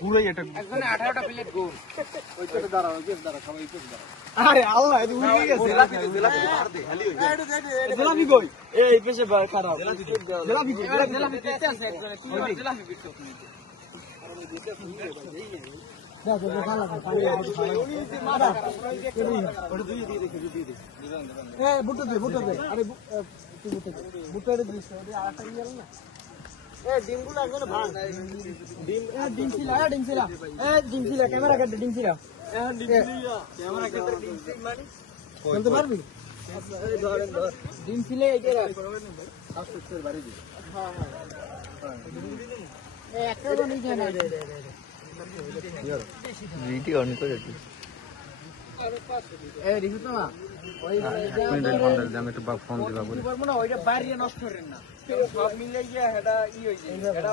পুরোই এটা একজনে 18টা প্লেট গোল ওইটাতে দাঁড়াও সবাই একটু দাঁড়াও আরে আল্লাহ এটা উড়ে গেছে জেলাপি মার দে খালি হই জেলাপি কই এই পেছে খারাপ জেলাপি কই জেলাপি দিতে আছে একজনে তুই আর জেলাপি বিট করছিস দেখো খালা পানি ওটা দুই দিয়ে দে এ বুটো দে আরে বুটো দে দিস ওই আটা নিয়ে না এ ডিমগুলো একদম ভাঙ ডিম ছিলা ক্যামেরা কাটে ডিম ছিলা ক্যামেরা কেটে ডিম মারি বলতে পারবি ধর ডিম ছিলে এইটা রাখ আস্তে বাড়ি দি এ একটা তো নিয়ে না ভিডিও অন করে দিই এ দেখো তো না ওই আমি একটু ফোন দিবা বলি পারবো না ওইটা বাইরে নষ্ট করেন না সব মিলে গিয়ে এটা ই হইছে এটা